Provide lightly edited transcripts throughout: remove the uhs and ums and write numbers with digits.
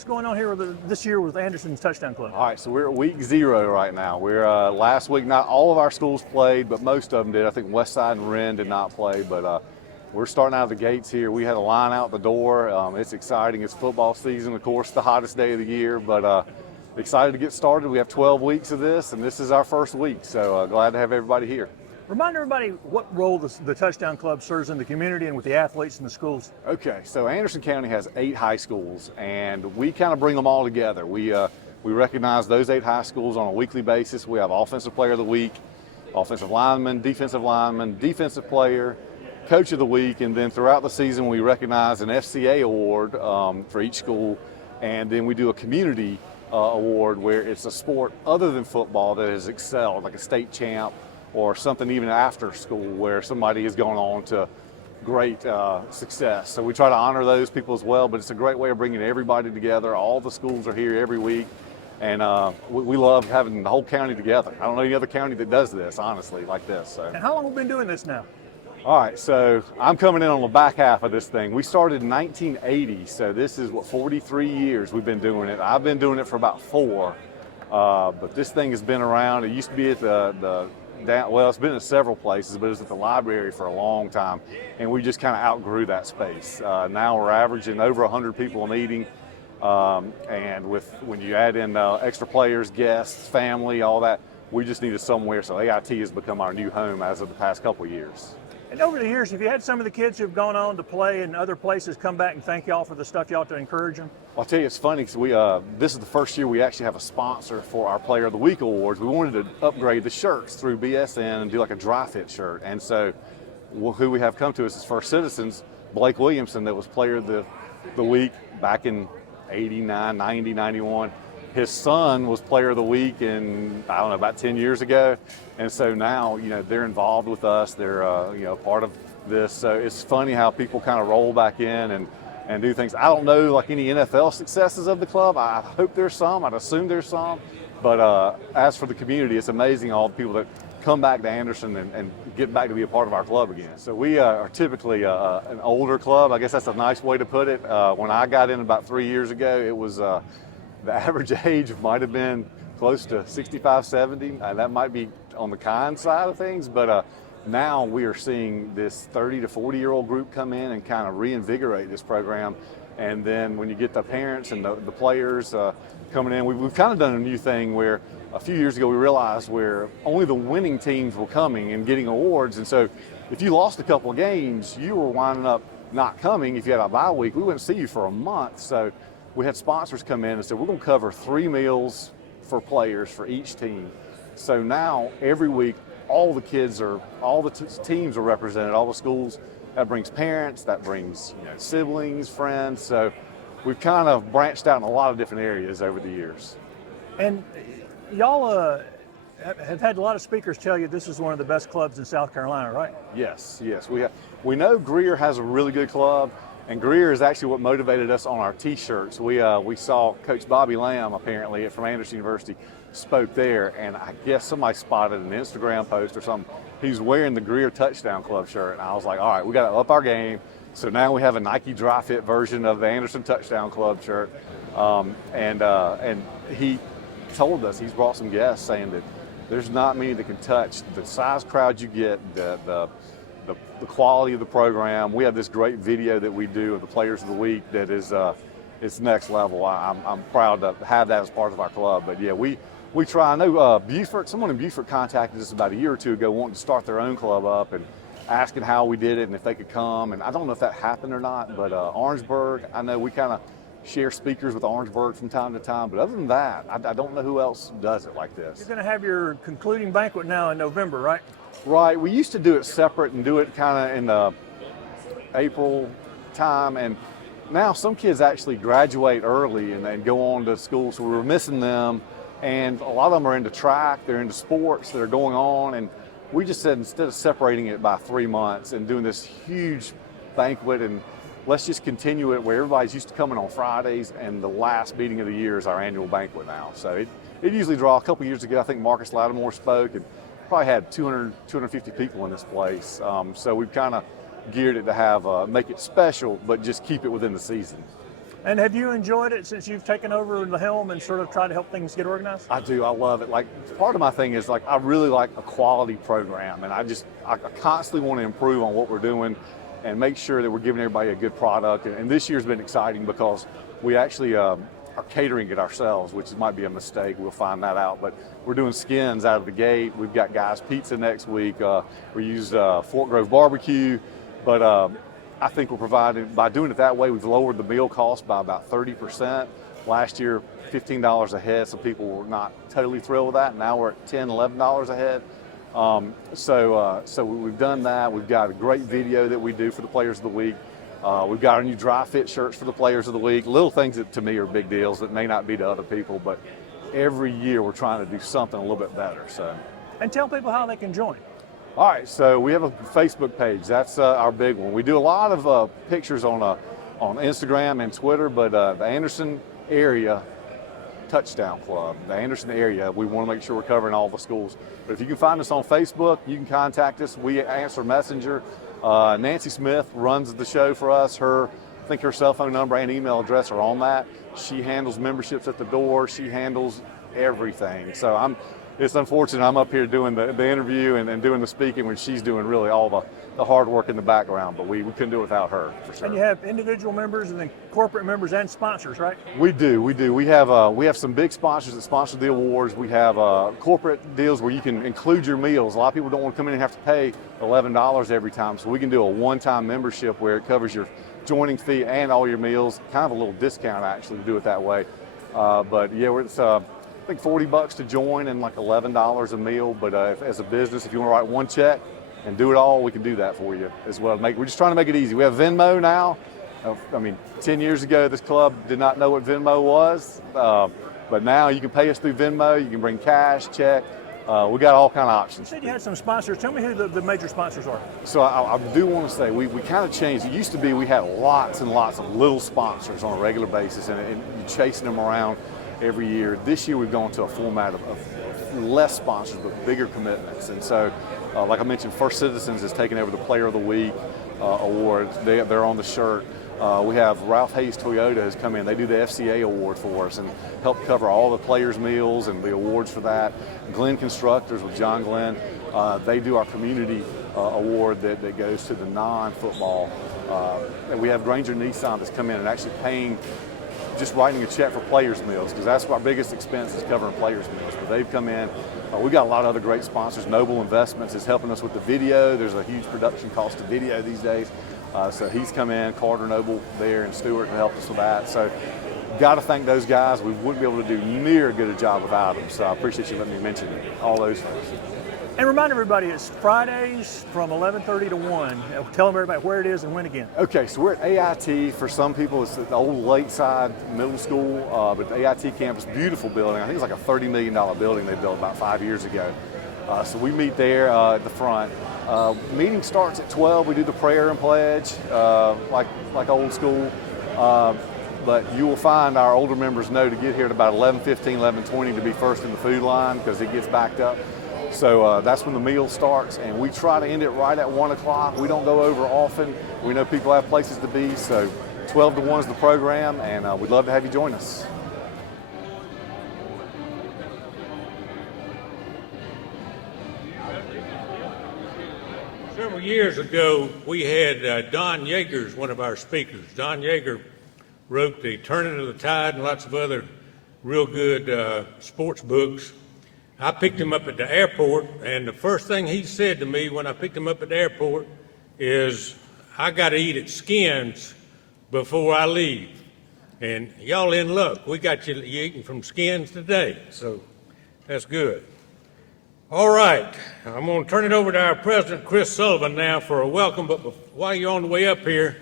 what's going on here this year with Anderson's Touchdown Club. All right, so we're at week 0 right now. We're last week, not all of our schools played, but most of them did. I think Westside and Wren did not play, but we're starting out of the gates here. We had a line out the door. It's exciting. It's football season, of course, the hottest day of the year, but excited to get started. We have 12 weeks of this, and this is our first week, so glad to have everybody here. Remind everybody what role the Touchdown Club serves in the community and with the athletes and the schools. Okay, so Anderson County has 8 high schools, and we kind of bring them all together. We recognize those 8 high schools on a weekly basis. We have Offensive Player of the Week, Offensive Lineman, Defensive Player, Coach of the Week, and then throughout the season we recognize an FCA award for each school, and then we do a community award where it's a sport other than football that has excelled, like a state champ, or something even after school where somebody has gone on to great success. So we try to honor those people as well, but it's a great way of bringing everybody together. All the schools are here every week, and we love having the whole county together. I don't know any other county that does this, honestly, like this. So. And how long have we been doing this now? All right, so I'm coming in on the back half of this thing. We started in 1980, so this is, 43 years we've been doing it. I've been doing it for about 4, but this thing has been around. It used to be at it's been in several places, but it was at the library for a long time, and we just kind of outgrew that space. Now we're averaging over 100 people a meeting, and when you add in extra players, guests, family, all that, we just needed somewhere, so AIT has become our new home as of the past couple of years. And over the years, have you had some of the kids who've gone on to play in other places come back and thank y'all for the stuff y'all to encourage them? I'll tell you, it's funny because this is the first year we actually have a sponsor for our Player of the Week awards. We wanted to upgrade the shirts through BSN and do like a dry fit shirt. And so who we have come to us is First Citizens, Blake Williamson, that was Player of the Week back in 89, 90, 91. His son was Player of the Week in, I don't know, about 10 years ago. And so now, they're involved with us. They're, part of this. So it's funny how people kind of roll back in and do things. I don't know like any NFL successes of the club. I hope there's some. I'd assume there's some. But as for the community, it's amazing all the people that come back to Anderson and get back to be a part of our club again. So we are typically an older club. I guess that's a nice way to put it. When I got in about 3 years ago, it was the average age might have been close to 65, 70. That might be on the kind side of things, but now we are seeing this 30 to 40-year-old group come in and kind of reinvigorate this program. And then when you get the parents and the players coming in, we've kind of done a new thing where a few years ago we realized where only the winning teams were coming and getting awards. And so if you lost a couple of games, you were winding up not coming. If you had a bye week, we wouldn't see you for a month. So we had sponsors come in and said, we're going to cover 3 meals for players for each team. So now every week, all the teams are represented, all the schools. That brings parents, that brings siblings, friends. So we've kind of branched out in a lot of different areas over the years. And y'all have had a lot of speakers tell you this is one of the best clubs in South Carolina, right? Yes. We know Greer has a really good club. And Greer is actually what motivated us on our T-shirts. We saw Coach Bobby Lamb, apparently, from Anderson University, spoke there, and I guess somebody spotted an Instagram post or something. He was wearing the Greer Touchdown Club shirt, and I was like, all right, we got to up our game. So now we have a Nike dry fit version of the Anderson Touchdown Club shirt. And he told us, he's brought some guests saying that there's not many that can touch the size crowd you get, the quality of the program. We have this great video that we do of the Players of the Week that is it's next level. I'm proud to have that as part of our club. But yeah, we try. I know someone in Beaufort contacted us about a year or two ago wanting to start their own club up and asking how we did it and if they could come. And I don't know if that happened or not, but Orangeburg, I know we kind of share speakers with Orangeburg from time to time. But other than that, I don't know who else does it like this. You're going to have your concluding banquet now in November, right? Right. We used to do it separate and do it kind of in the April time. And now some kids actually graduate early and then go on to school. So we're missing them. And a lot of them are into track. They're into sports that are going on. And we just said instead of separating it by 3 months and doing this huge banquet, and let's just continue it where everybody's used to coming on Fridays, and the last meeting of the year is our annual banquet now. So it usually draws. A couple years ago, I think Marcus Lattimore spoke and probably had 200, 250 people in this place. So we've kind of geared it to have make it special, but just keep it within the season. And have you enjoyed it since you've taken over the helm and sort of tried to help things get organized? I do. I love it. Like, part of my thing is, like, I really like a quality program, and I constantly want to improve on what we're doing and make sure that we're giving everybody a good product. And this year's been exciting because we actually are catering it ourselves, which might be a mistake. We'll find that out. But we're doing skins out of the gate. We've got guys pizza next week. We use Fort Grove barbecue. But I think we're providing, by doing it that way, we've lowered the meal cost by about 30%. Last year, $15 a head, so people were not totally thrilled with that. Now we're at $10, $11 a head. So we've done that. We've got a great video that we do for the Players of the Week. We've got our new dry fit shirts for the Players of the Week. Little things that to me are big deals that may not be to other people, but every year we're trying to do something a little bit better. So, and tell people how they can join. All right, so we have a Facebook page. That's our big one. We do a lot of pictures on Instagram and Twitter, but the Anderson area Touchdown Club, the Anderson area, we want to make sure we're covering all the schools. But if you can find us on Facebook, you can contact us. We answer Messenger. Nancy Smith runs the show for us. I think her cell phone number and email address are on that. She handles memberships at the door. She handles everything. So it's unfortunate I'm up here doing the interview and doing the speaking when she's doing really all the hard work in the background, but we couldn't do it without her, for sure. And you have individual members and then corporate members and sponsors, right? We do. We have some big sponsors that sponsor the awards. We have corporate deals where you can include your meals. A lot of people don't want to come in and have to pay $11 every time, so we can do a one-time membership where it covers your joining fee and all your meals. Kind of a little discount, actually, to do it that way. But yeah, it's I think $40 to join and like $11 a meal. But as a business, if you want to write one check and do it all, we can do that for you as well. We're just trying to make it easy. We have Venmo now. 10 years ago, this club did not know what Venmo was. But now you can pay us through Venmo. You can bring cash, check. We got all kind of options. You said you had some sponsors. Tell me who the major sponsors are. So I do want to say we kind of changed. It used to be we had lots and lots of little sponsors on a regular basis, and you're chasing them around every year. This year we've gone to a format of less sponsors but bigger commitments. And so, like I mentioned, First Citizens has taken over the Player of the Week award. They're on the shirt. We have Ralph Hayes Toyota has come in. They do the FCA award for us and help cover all the players' meals and the awards for that. Glenn Constructors with John Glenn, they do our community award that goes to the non-football. And we have Granger Nissan that's come in and actually paying, just writing a check for players' meals, because that's our biggest expense is covering players' meals. But they've come in. We've got a lot of other great sponsors. Noble Investments is helping us with the video. There's a huge production cost of video these days. So he's come in, Carter Noble there, and Stewart to help us with that. So got to thank those guys. We wouldn't be able to do near as good a job without them. So I appreciate you letting me mention all those folks. And remind everybody, it's Fridays from 11:30 to 1. Tell them everybody where it is and when again. Okay, so we're at AIT. For some people, it's the old Lakeside Middle School, but the AIT campus, beautiful building. I think it's like a $30 million building they built about 5 years ago. So we meet there at the front. Meeting starts at 12. We do the prayer and pledge, like old school. But you will find our older members know to get here at about 11:15, 11:20 to be first in the food line because it gets backed up. So that's when the meal starts, and we try to end it right at 1 o'clock. We don't go over often. We know people have places to be, so 12 to 1 is the program, and we'd love to have you join us. Several years ago, we had Don Yeager, one of our speakers. Don Yeager wrote The Turning of the Tide and lots of other real good sports books. I picked him up at the airport, and the first thing he said to me when I picked him up at the airport is, I got to eat at Skins before I leave. And y'all in luck. We got you eating from Skins today, so that's good. All right, I'm going to turn it over to our president, Chris Sullivan, now for a welcome. But while you're on the way up here,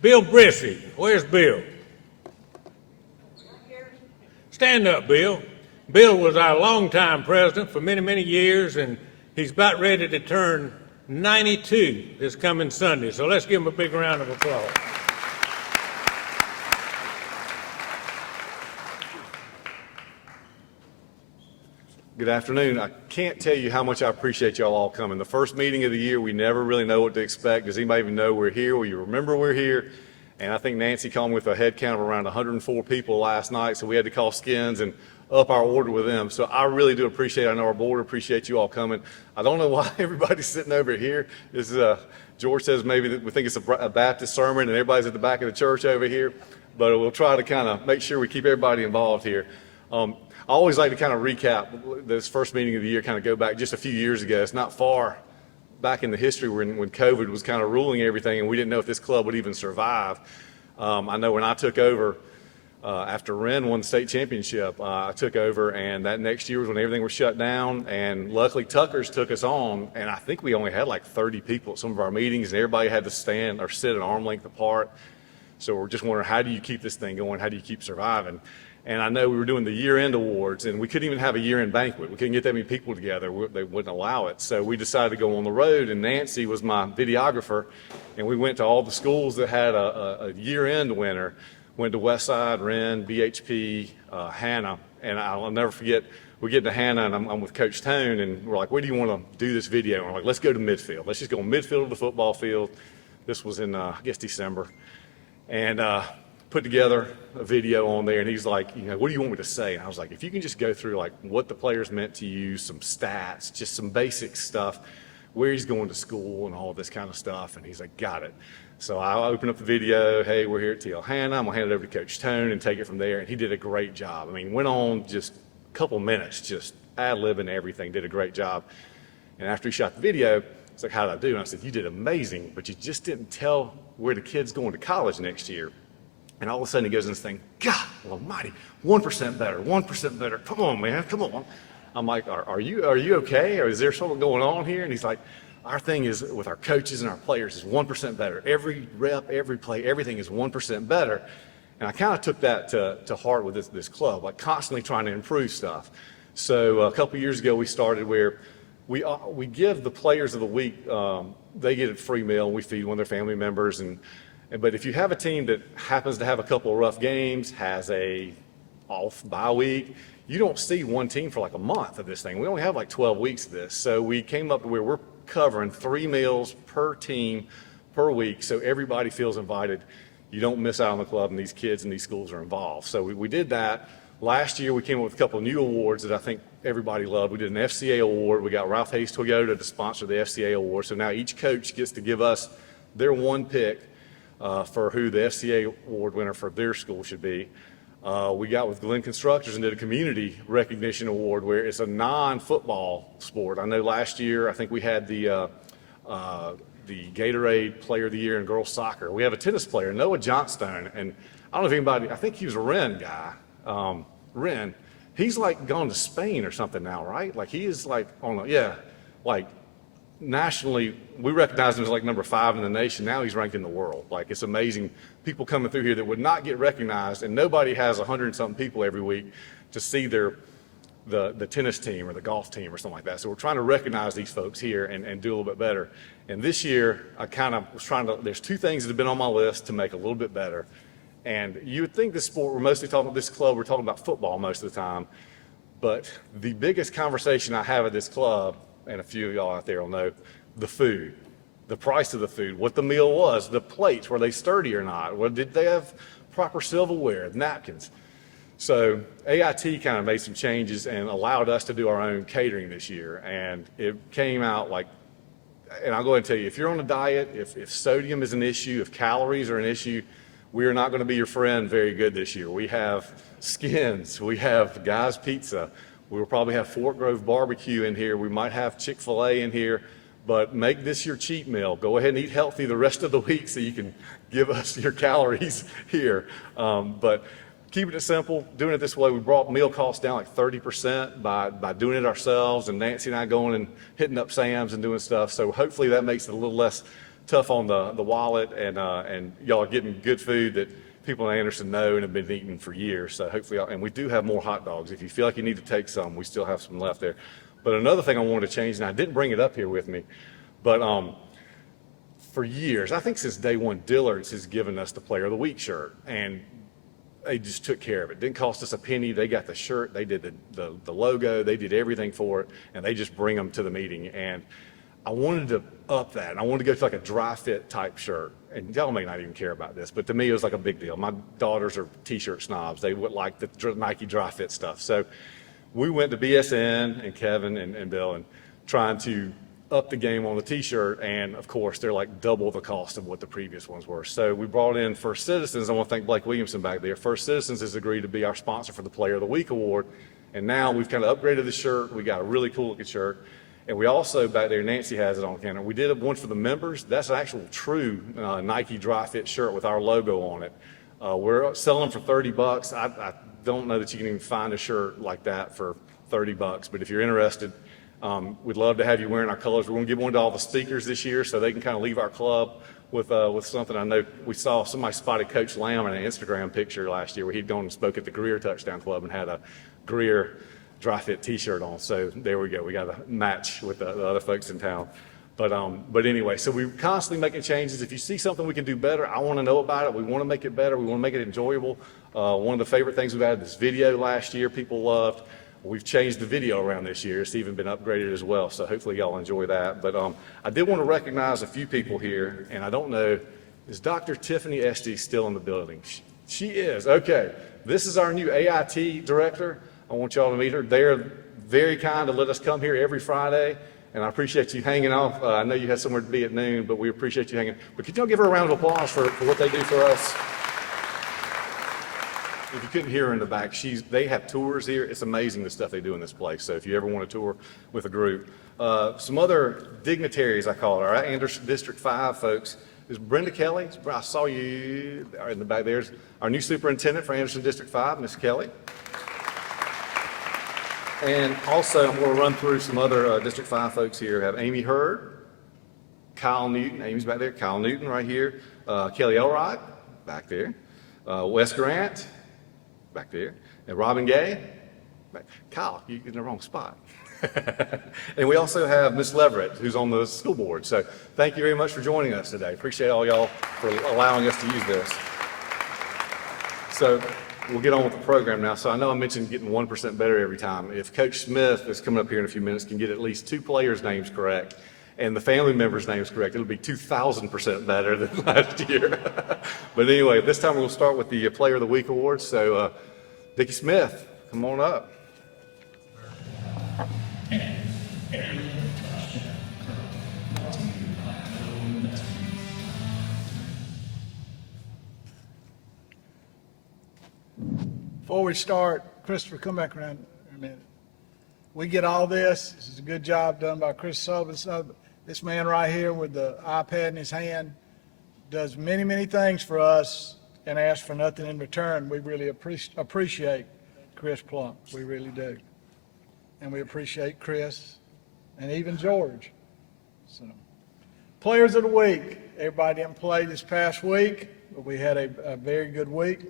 Bill Brissy. Where's Bill? Stand up, Bill. Bill was our longtime president for many, many years, and he's about ready to turn 92 this coming Sunday. So let's give him a big round of applause. Good afternoon. I can't tell you how much I appreciate y'all all coming. The first meeting of the year, we never really know what to expect. Does anybody even know we're here? Will you remember we're here? And I think Nancy called me with a head count of around 104 people last night, so we had to call Skins and up our order with them. So I really do appreciate it. I know our board appreciates you all coming. I don't know why everybody's sitting over here. This is, George says maybe that we think it's a Baptist sermon and everybody's at the back of the church over here, but we'll try to kind of make sure we keep everybody involved here. I always like to kind of recap this first meeting of the year, kind of go back just a few years ago. It's not far back in the history when COVID was kind of ruling everything and we didn't know if this club would even survive. I know when I took over, after Wren won the state championship, I took over, and that next year was when everything was shut down, and luckily Tucker's took us on, and I think we only had like 30 people at some of our meetings, and everybody had to stand or sit an arm length apart. So we're just wondering, how do you keep this thing going? How do you keep surviving? And I know we were doing the year-end awards, and we couldn't even have a year-end banquet. We couldn't get that many people together. They wouldn't allow it. So we decided to go on the road, and Nancy was my videographer, and we went to all the schools that had a year-end winner. Went to Westside, Wren, BHP, Hannah, and I'll never forget, we get to Hannah, and I'm with Coach Tone, and we're like, where do you want to do this video? And we're like, let's go to midfield. Let's just go midfield of the football field. This was in, I guess, December. And put together a video on there, and he's like, what do you want me to say? And I was like, if you can just go through like what the players meant to you, some stats, just some basic stuff, where he's going to school and all this kind of stuff. And he's like, got it. So I open up the video, hey, we're here at TL Hannah. I'm gonna hand it over to Coach Tone and take it from there. And he did a great job. I mean, went on just a couple minutes, just ad-libbing everything, did a great job. And after he shot the video, it's like, how did I do? And I said, you did amazing, but you just didn't tell where the kid's going to college next year. And all of a sudden he goes in this thing, God almighty, 1% better, 1% better. Come on, man, come on. I'm like, are you okay? Or is there something going on here? And he's like, our thing is with our coaches and our players is 1% better. Every rep, every play, everything is 1% better. And I kind of took that to heart with this club, like constantly trying to improve stuff. So a couple years ago we started where we give the players of the week, they get a free meal, and we feed one of their family members. But if you have a team that happens to have a couple of rough games, has a off bye week, you don't see one team for like a month of this thing. We only have like 12 weeks of this. So we came up to where we're covering 3 meals per team per week, so everybody feels invited. You don't miss out on the club, and these kids and these schools are involved. So we did that. Last year we came up with a couple of new awards that I think everybody loved. We did an FCA award. We got Ralph Hayes Toyota to sponsor the FCA award. So now each coach gets to give us their one pick for who the FCA award winner for their school should be. We got with Glenn Constructors and did a community recognition award where it's a non-football sport. I know last year I think we had the Gatorade Player of the Year in girls soccer. We have a tennis player, Noah Johnstone, and I don't know if anybody, I think he was a Wren guy. Wren, he's like gone to Spain or something now, right? Like he is like like nationally, we recognize him as like number 5 in the nation. Now he's ranked in the world. Like it's amazing. People coming through here that would not get recognized, and nobody has 100-something people every week to see the tennis team or the golf team or something like that. So we're trying to recognize these folks here and do a little bit better. And this year, I kind of was trying to, there's 2 things that have been on my list to make a little bit better. And you would think this sport, we're mostly talking about this club, we're talking about football most of the time. But the biggest conversation I have at this club, and a few of y'all out there will know, the food, the price of the food, what the meal was, the plates, were they sturdy or not? Did they have proper silverware, napkins? So AIT kind of made some changes and allowed us to do our own catering this year. And it came out like, and I'll go ahead and tell you, if you're on a diet, if sodium is an issue, if calories are an issue, we are not going to be your friend very good this year. We have Skins, we have Guy's Pizza, we will probably have Fort Grove Barbecue in here, we might have Chick-fil-A in here, but make this your cheat meal. Go ahead and eat healthy the rest of the week so you can give us your calories here. But keeping it simple, doing it this way, we brought meal costs down like 30% by doing it ourselves, and Nancy and I going and hitting up Sam's and doing stuff. So hopefully that makes it a little less tough on the wallet, and y'all are getting good food that people in Anderson know and have been eating for years. So hopefully, and we do have more hot dogs. If you feel like you need to take some, we still have some left there. But another thing I wanted to change, and I didn't bring it up here with me, but for years, I think since day one, Dillard's has given us the Player of the Week shirt, and they just took care of it. Didn't cost us a penny. They got the shirt, they did the logo, they did everything for it, and they just bring them to the meeting. And I wanted to up that, and I wanted to go to like a dry fit type shirt. and y'all may not even care about this, but to me it was like a big deal. My daughters are t-shirt snobs. They would like the Nike dry fit stuff. So we went to BSN and Kevin and Bill and trying to up the game on the t-shirt, and of course they're like double the cost of what the previous ones were. So we brought in First Citizens. I want to thank Blake Williamson back there. First Citizens has agreed to be our sponsor for the Player of the Week award, and now we've kind of upgraded the shirt. We got a really cool looking shirt, and we also back there, Nancy has it on camera, we did one for the members. That's an actual true Nike dry fit shirt with our logo on it. We're selling them for $30. I don't know that you can even find a shirt like that for $30, but if you're interested, we'd love to have you wearing our colors. We're going to give one to all the speakers this year so they can kind of leave our club with something. I know we saw somebody spotted Coach Lamb in an Instagram picture last year where he'd gone and spoke at the Greer Touchdown Club and had a Greer dry fit t-shirt on. So there we go. We got a match with the other folks in town. But anyway, so we're constantly making changes. If you see something we can do better, I want to know about it. We want to make it better. We want to make it enjoyable. One of the favorite things we've had this video last year people loved. We've changed the video around this year. It's even been upgraded as well, so hopefully y'all enjoy that. But I did want to recognize a few people here, and I don't know, is Dr. Tiffany Estes still in the building? She is, okay. This is our new AIT director. I want y'all to meet her. They're very kind to let us come here every Friday, and I appreciate you hanging off. I know you had somewhere to be at noon, but we appreciate you hanging. But could y'all give her a round of applause for what they do for us? If you couldn't hear her in the back, they have tours here. It's amazing the stuff they do in this place. So if you ever want to tour with a group. Some other dignitaries, I call it, all right? Anderson District 5 folks. Is Brenda Kelly. I saw you in the back. There's our new superintendent for Anderson District 5, Miss Kelly. And also, I'm going to run through some other District 5 folks here. We have Amy Hurd, Kyle Newton. Amy's back there. Kyle Newton right here. Kelly Elrod, back there. Wes Grant, back there. And Robin Gay. Kyle, you're in the wrong spot. And we also have Miss Leverett, who's on the school board. So thank you very much for joining us today. Appreciate all y'all for allowing us to use this. So we'll get on with the program now. So I know I mentioned getting 1% better every time. If Coach Smith is coming up here in a few minutes can get at least 2 players' names correct and the family members' names correct, it'll be 2,000% better than last year. But anyway, this time we'll start with the Player of the Week awards. So Dickie Smith, come on up. Before we start, Christopher, come back around a minute. We get all this. This is a good job done by Chris Sullivan. So this man right here with the iPad in his hand does many, many things for us and asks for nothing in return. We really appreciate Chris Plump. We really do. And we appreciate Chris and even George. So, Players of the Week. Everybody didn't play this past week, but we had a very good week.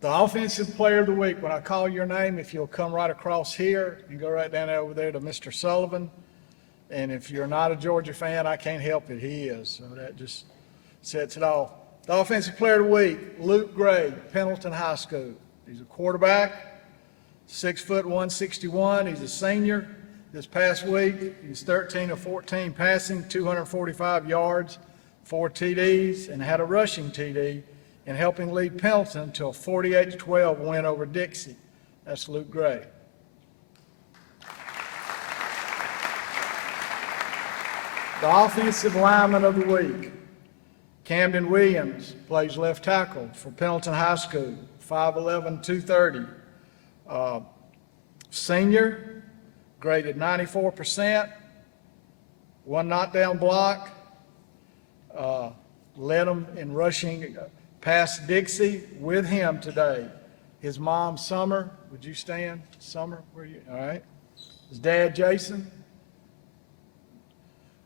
The Offensive Player of the Week, when I call your name, if you'll come right across here and go right down over there to Mr. Sullivan. And if you're not a Georgia fan, I can't help it. He is. So that just sets it off. The Offensive Player of the Week, Luke Gray, Pendleton High School. He's a quarterback, 6 foot 161. He's a senior. This past week, he's 13 of 14 passing, 245 yards, 4 TDs, and had a rushing TD in helping lead Pendleton to a 48-12 win over Dixie. That's Luke Gray. The Offensive Lineman of the Week, Camden Williams, plays left tackle for Pendleton High School, 5'11", 230. Senior, graded 94%, 1 knockdown block, led them in rushing past Dixie with him today. His mom, Summer, would you stand? Summer, where are you? All right. His dad, Jason.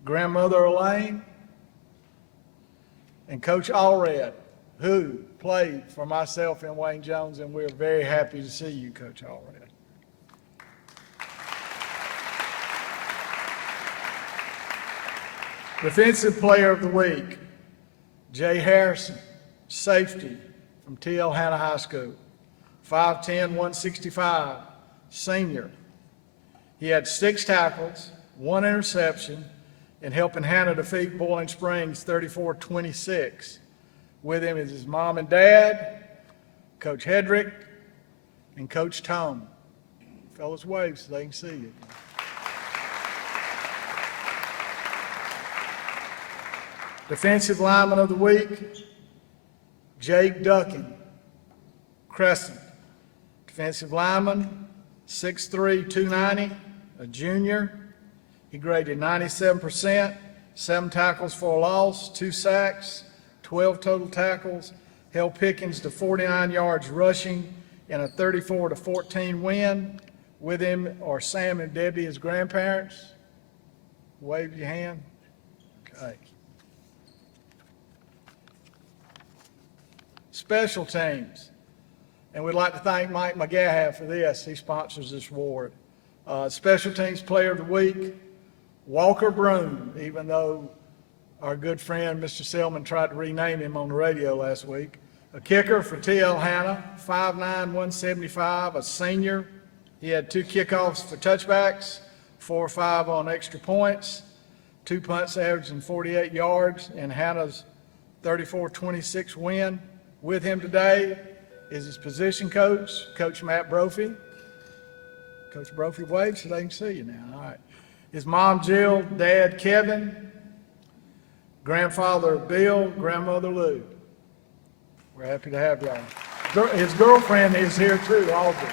Grandmother, Elaine. And Coach Allred, who played for myself and Wayne Jones, and we're very happy to see you, Coach Allred. Defensive Player of the Week, Jay Harrison, safety from T.L. Hanna High School, 5'10", 165, senior. He had 6 tackles, 1 interception, in helping Hannah defeat Boiling Springs 34-26. With him is his mom and dad, Coach Hedrick, and Coach Tone. Fellas, wave so they can see you. Defensive lineman of the week, Jake Duckin, Crescent. Defensive lineman, 6'3", 290, a junior. He graded 97%, 7 tackles for a loss, 2 sacks, 12 total tackles, held Pickens to 49 yards rushing in a 34-14 win. With him are Sam and Debbie, his grandparents. Wave your hand. Okay. Special teams. And we'd like to thank Mike McGaha for this. He sponsors this award. Special teams player of the week, Walker Broom, even though our good friend Mr. Selman tried to rename him on the radio last week. A kicker for T.L. Hanna, 5'9", 175, a senior. He had 2 kickoffs for touchbacks, 4 or 5 on extra points, 2 punts averaging 48 yards in Hanna's 34-26 win. With him today is his position coach, Coach Matt Brophy. Coach Brophy, wave so they can see you now. All right. His mom, Jill, dad, Kevin, grandfather, Bill, grandmother, Lou. We're happy to have y'all. His girlfriend is here too, Audrey.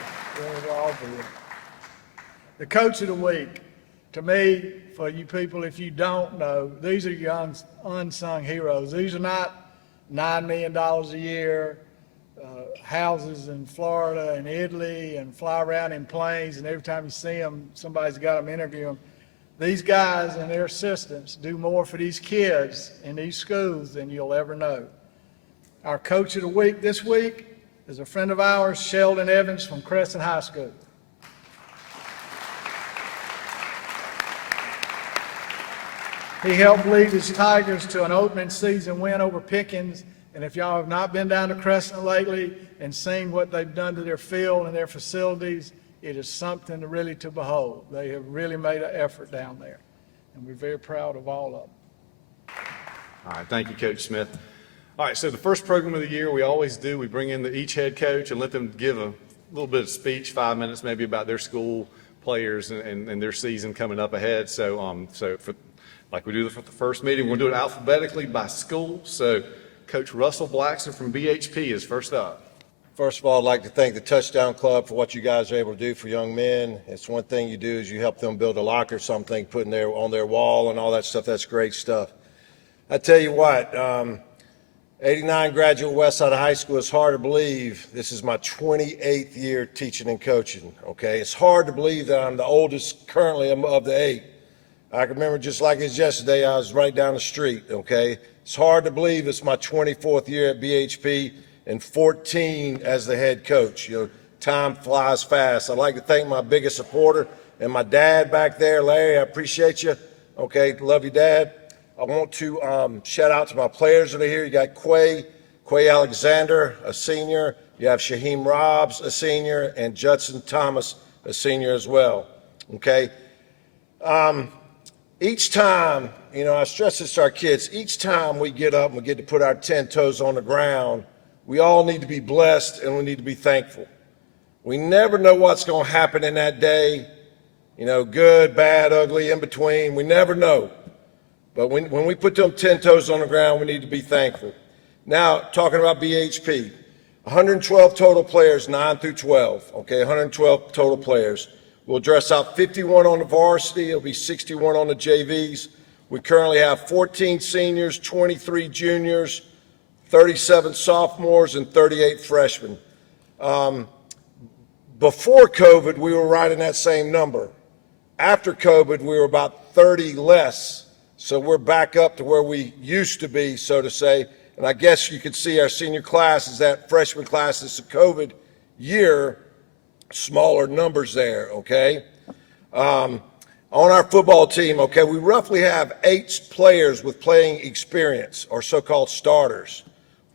The coach of the week, to me, for you people, if you don't know, these are young, unsung heroes. These are not $9 million a year, houses in Florida and Italy, and fly around in planes, and every time you see them, somebody's got them interview them. These guys and their assistants do more for these kids in these schools than you'll ever know. Our coach of the week this week is a friend of ours, Sheldon Evans from Crescent High School. He helped lead his Tigers to an opening season win over Pickens, and if y'all have not been down to Crescent lately and seen what they've done to their field and their facilities, it is something really to behold. They have really made an effort down there, and we're very proud of all of them. All right, thank you, Coach Smith. All right, so the first program of the year, we always do, we bring in each head coach and let them give a little bit of speech, 5 minutes maybe, about their school players and their season coming up ahead. So, like we do for the first meeting, we'll do it alphabetically by school. So Coach Russell Blackson from BHP is first up. First of all, I'd like to thank the Touchdown Club for what you guys are able to do for young men. It's one thing you do is you help them build a locker, something putting there on their wall and all that stuff. That's great stuff. I tell you what, 89 graduate Westside High School. It's hard to believe this is my 28th year teaching and coaching. Okay, it's hard to believe that I'm the oldest currently of the 8. I can remember just like it's yesterday, I was right down the street, okay? It's hard to believe it's my 24th year at BHP and 14 as the head coach. You know, time flies fast. I'd like to thank my biggest supporter and my dad back there, Larry. I appreciate you. Okay, love you, Dad. I want to shout out to my players that are here. You got Quay Alexander, a senior. You have Shaheem Robs, a senior, and Judson Thomas, a senior as well, okay? Each time, you know, I stress this to our kids, each time we get up and we get to put our 10 toes on the ground, we all need to be blessed and we need to be thankful. We never know what's going to happen in that day, you know, good, bad, ugly, in between. We never know. But when we put them 10 toes on the ground, we need to be thankful. Now, talking about BHP, 112 total players, 9 through 12, okay, 112 total players. We'll dress out 51 on the varsity. It'll be 61 on the JVs. We currently have 14 seniors, 23 juniors, 37 sophomores, and 38 freshmen. Before COVID, we were right in that same number. After COVID, we were about 30 less. So we're back up to where we used to be, so to say. And I guess you could see our senior class is that freshman class. It's a COVID year. Smaller numbers there, okay? On our football team, okay, we roughly have 8 players with playing experience, or so-called starters.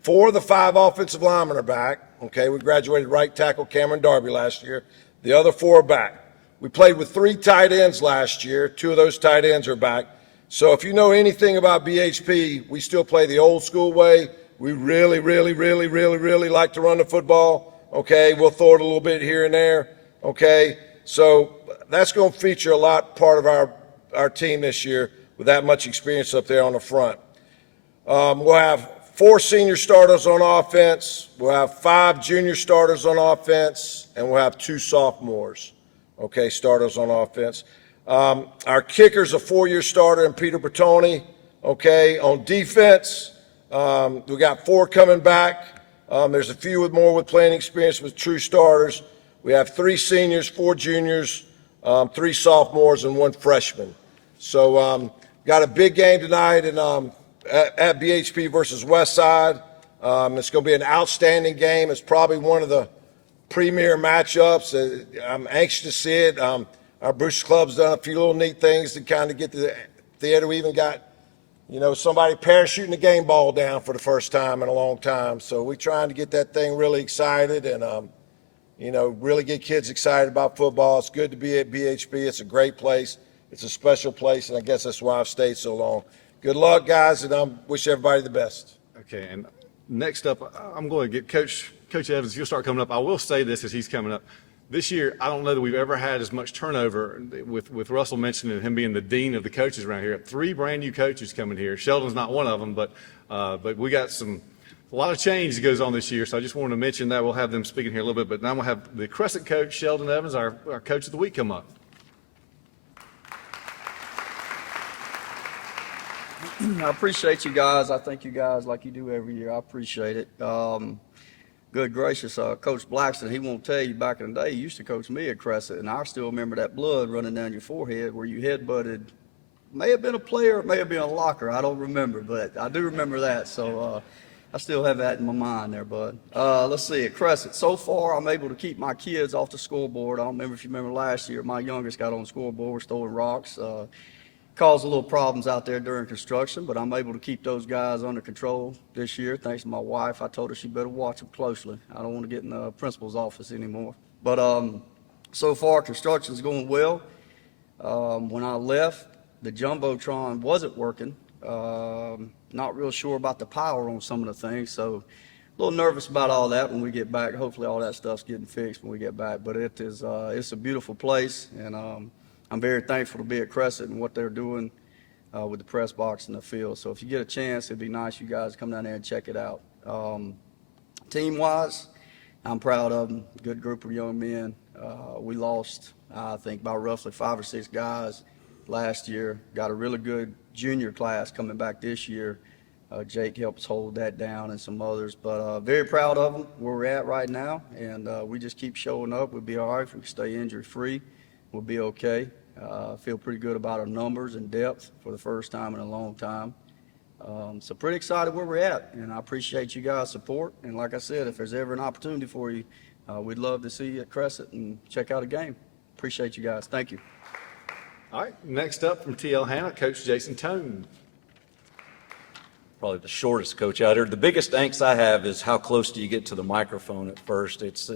4 of the 5 offensive linemen are back, okay? We graduated right tackle Cameron Darby last year. The other 4 are back. We played with 3 tight ends last year. 2 of those tight ends are back. So if you know anything about BHP, we still play the old school way. We really, really, really, really, really like to run the football. Okay, we'll throw it a little bit here and there. Okay, so that's going to feature a lot part of our team this year with that much experience up there on the front. We'll have 4 senior starters on offense. We'll have 5 junior starters on offense, and we'll have 2 sophomores, okay, starters on offense. Our kicker's a 4-year starter in Peter Bertoni, okay. On defense, we got 4 coming back. There's a few more with playing experience with true starters. We have 3 seniors, 4 juniors, 3 sophomores, and 1 freshman. So got a big game tonight at BHP versus Westside. It's going to be an outstanding game. It's probably one of the premier matchups. I'm anxious to see it. Our Bruce Club's done a few little neat things to kind of get to the theater. We even got, somebody parachuting the game ball down for the first time in a long time. So we're trying to get that thing really excited and, really get kids excited about football. It's good to be at BHP. It's a great place. It's a special place, and I guess that's why I've stayed so long. Good luck, guys, and I wish everybody the best. Okay, and next up, I'm going to get Coach Evans. You'll start coming up. I will say this as he's coming up. This year, I don't know that we've ever had as much turnover with Russell mentioning him being the dean of the coaches around here. 3 brand new coaches coming here. Sheldon's not one of them, but we got a lot of change that goes on this year. So I just wanted to mention that. We'll have them speaking here a little bit. But now we'll have the Crescent coach, Sheldon Evans, our coach of the week, come up. I appreciate you guys. I thank you guys like you do every year. I appreciate it. Good gracious, Coach Blackson, he won't tell you back in the day, he used to coach me at Crescent, and I still remember that blood running down your forehead where you headbutted. May have been a player, it may have been a locker. I don't remember, but I do remember that. So I still have that in my mind there, bud. Let's see, at Crescent, so far I'm able to keep my kids off the scoreboard. I don't remember if you remember last year, my youngest got on the scoreboard, throwing rocks. Caused a little problems out there during construction, but I'm able to keep those guys under control this year. Thanks to my wife. I told her she better watch them closely. I don't want to get in the principal's office anymore. But so far, construction's going well. When I left, the Jumbotron wasn't working. Not real sure about the power on some of the things, so a little nervous about all that when we get back. Hopefully all that stuff's getting fixed when we get back. But it's a beautiful place, and I'm very thankful to be at Crescent and what they're doing with the press box in the field. So if you get a chance, it'd be nice you guys come down there and check it out. Team-wise, I'm proud of them. Good group of young men. We lost, I think, about roughly 5 or 6 guys last year. Got a really good junior class coming back this year. Jake helps hold that down and some others. But very proud of them, where we're at right now. And we just keep showing up. We'll be all right if we can stay injury-free. We'll be okay. Feel pretty good about our numbers and depth for the first time in a long time. So pretty excited where we're at, and I appreciate you guys' support. And like I said, if there's ever an opportunity for you, we'd love to see you at Crescent and check out a game. Appreciate you guys. Thank you. All right, next up from TL Hannah, Coach Jason Tone. Probably the shortest coach out here. The biggest angst I have is how close do you get to the microphone at first. It's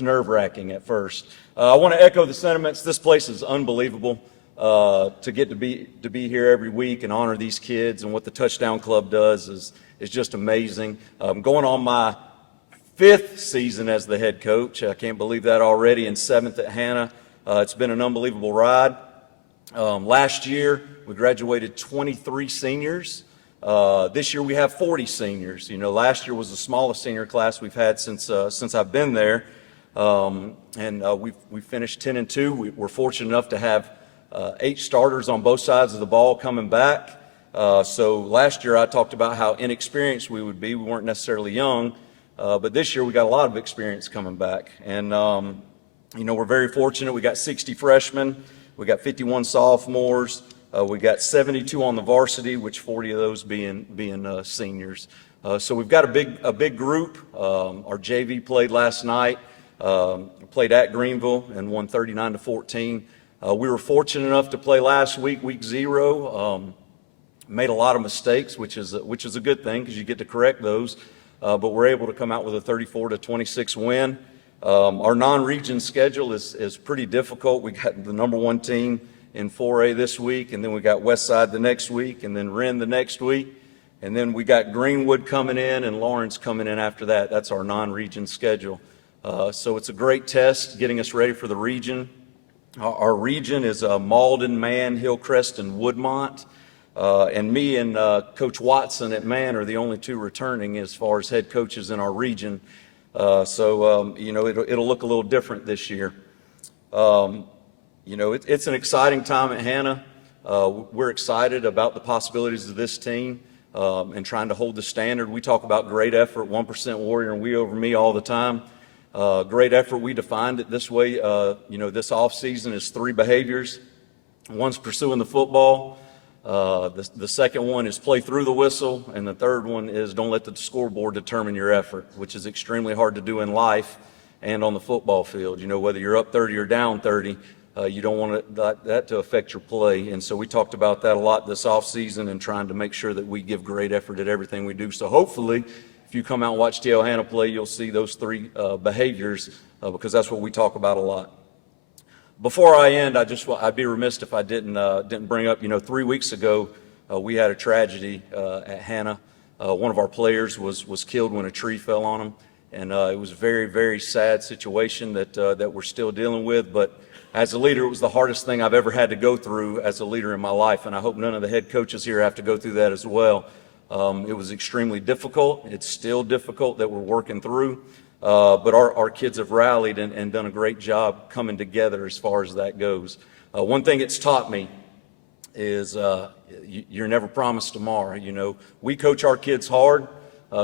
nerve-wracking at first. I want to echo the sentiments. This place is unbelievable. To get to be here every week and honor these kids and what the Touchdown Club does is just amazing. I'm going on my 5th season as the head coach. I can't believe that already, and 7th at Hannah. It's been an unbelievable ride. Last year, we graduated 23 seniors. This year we have 40 seniors. Last year was the smallest senior class we've had since I've been there. We finished 10-2. We're fortunate enough to have 8 starters on both sides of the ball coming back. So last year I talked about how inexperienced we would be. We weren't necessarily young, but this year we got a lot of experience coming back. And, we're very fortunate. We got 60 freshmen. We got 51 sophomores. We got 72 on the varsity, which 40 of those being seniors. So we've got a big group. Our JV played last night. Played at Greenville and won 39-14. We were fortunate enough to play last week, week 0. Made a lot of mistakes, which is a good thing because you get to correct those. But we're able to come out with a 34-26 win. Our non-region schedule is pretty difficult. We got the #1 team in 4A this week, and then we got Westside the next week, and then Wren the next week, and then we got Greenwood coming in and Lawrence coming in after that. That's our non-region schedule. So it's a great test getting us ready for the region. Our region is Malden, Man, Hillcrest, and Woodmont. And me and Coach Watson at Man are the only two returning as far as head coaches in our region. So it'll look a little different this year. It's an exciting time at Hannah. We're excited about the possibilities of this team and trying to hold the standard. We talk about great effort, 1% warrior, and we over me all the time. Great effort, we defined it this way. This off season is 3 behaviors. One's pursuing the football. The second one is play through the whistle, and the third one is don't let the scoreboard determine your effort, which is extremely hard to do in life and on the football field. Whether you're up 30 or down 30, you don't want that to affect your play. And so we talked about that a lot this offseason and trying to make sure that we give great effort at everything we do. So hopefully, if you come out and watch TL Hannah play, you'll see those 3 behaviors because that's what we talk about a lot. Before I end, I'd be remiss if I didn't bring up, 3 weeks ago, we had a tragedy at Hannah. One of our players was killed when a tree fell on him, and it was a very, very sad situation that we're still dealing with. But as a leader, it was the hardest thing I've ever had to go through as a leader in my life, and I hope none of the head coaches here have to go through that as well. It was extremely difficult. It's still difficult that we're working through. But our kids have rallied and done a great job coming together as far as that goes. One thing it's taught me is you're never promised tomorrow. We coach our kids hard.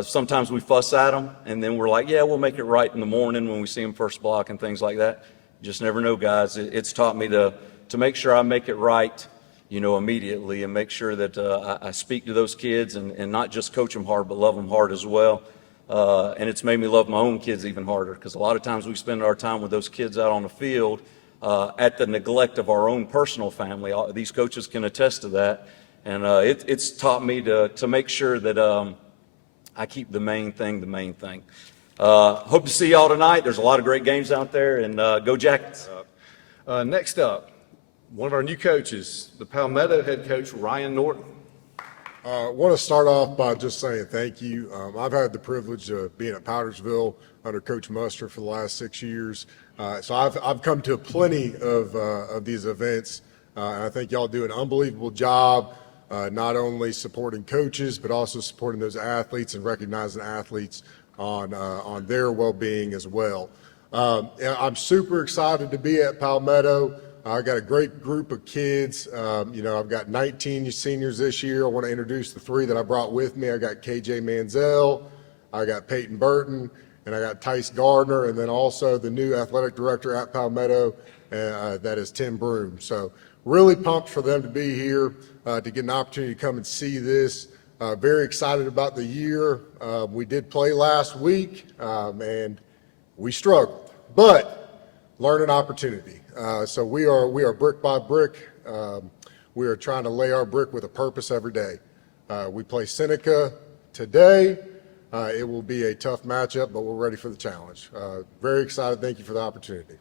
Sometimes we fuss at them, and then we're like, yeah, we'll make it right in the morning when we see them first block and things like that. You just never know, guys. It's taught me to make sure I make it right, immediately, and make sure that I speak to those kids and not just coach them hard, but love them hard as well. And it's made me love my own kids even harder because a lot of times we spend our time with those kids out on the field at the neglect of our own personal family. These coaches can attest to that. And it's taught me to make sure that I keep the main thing the main thing. Hope to see y'all tonight. There's a lot of great games out there, and go Jackets. Next up, one of our new coaches, the Palmetto head coach, Ryan Norton. I want to start off by just saying thank you. I've had the privilege of being at Powdersville under Coach Muster for the last 6 years. So I've come to plenty of these events. And I think y'all do an unbelievable job, not only supporting coaches, but also supporting those athletes and recognizing athletes on their well-being as well. I'm super excited to be at Palmetto. I got a great group of kids. I've got 19 seniors this year. I want to introduce the 3 that I brought with me. I got KJ Manziel, I got Peyton Burton, and I got Tice Gardner, and then also the new athletic director at Palmetto, that is Tim Broom. So really pumped for them to be here, to get an opportunity to come and see this. Very excited about the year. We did play last week, and we struggled, but learning opportunity. So we are brick by brick. We are trying to lay our brick with a purpose every day. We play Seneca today. It will be a tough matchup, but we're ready for the challenge. Very excited. Thank you for the opportunity.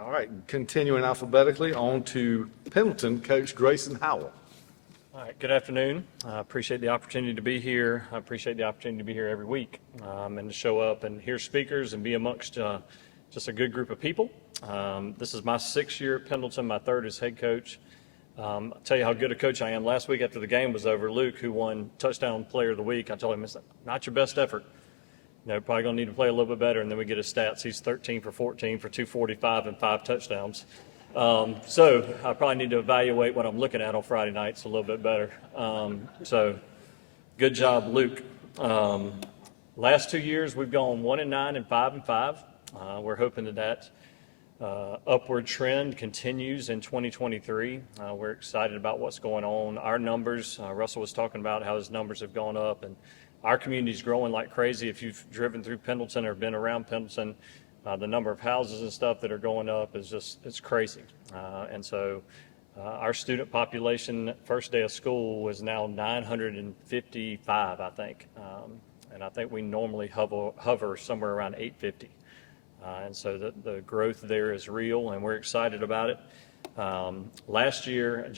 All right, continuing alphabetically, on to Pendleton coach Grayson Howell. All right, good afternoon. I appreciate the opportunity to be here. I appreciate the opportunity to be here every week and to show up and hear speakers and be amongst just a good group of people. This is my 6th year at Pendleton, my 3rd as head coach. I'll tell you how good a coach I am. Last week after the game was over, Luke, who won touchdown player of the week, I told him, it's not your best effort. Probably going to need to play a little bit better, and then we get his stats. He's 13 for 14 for 245 and 5 touchdowns. So I probably need to evaluate what I'm looking at on Friday nights a little bit better. So good job, Luke. Last 2 years, we've gone 1-9 and 5-5. We're hoping that upward trend continues in 2023. We're excited about what's going on. Our numbers, Russell was talking about how his numbers have gone up, and our community is growing like crazy. If you've driven through Pendleton or been around Pendleton, the number of houses and stuff that are going up is it's crazy. And so our student population, first day of school, was now 955, I think. And I think we normally hover somewhere around 850. And so the growth there is real, and we're excited about it. Last year,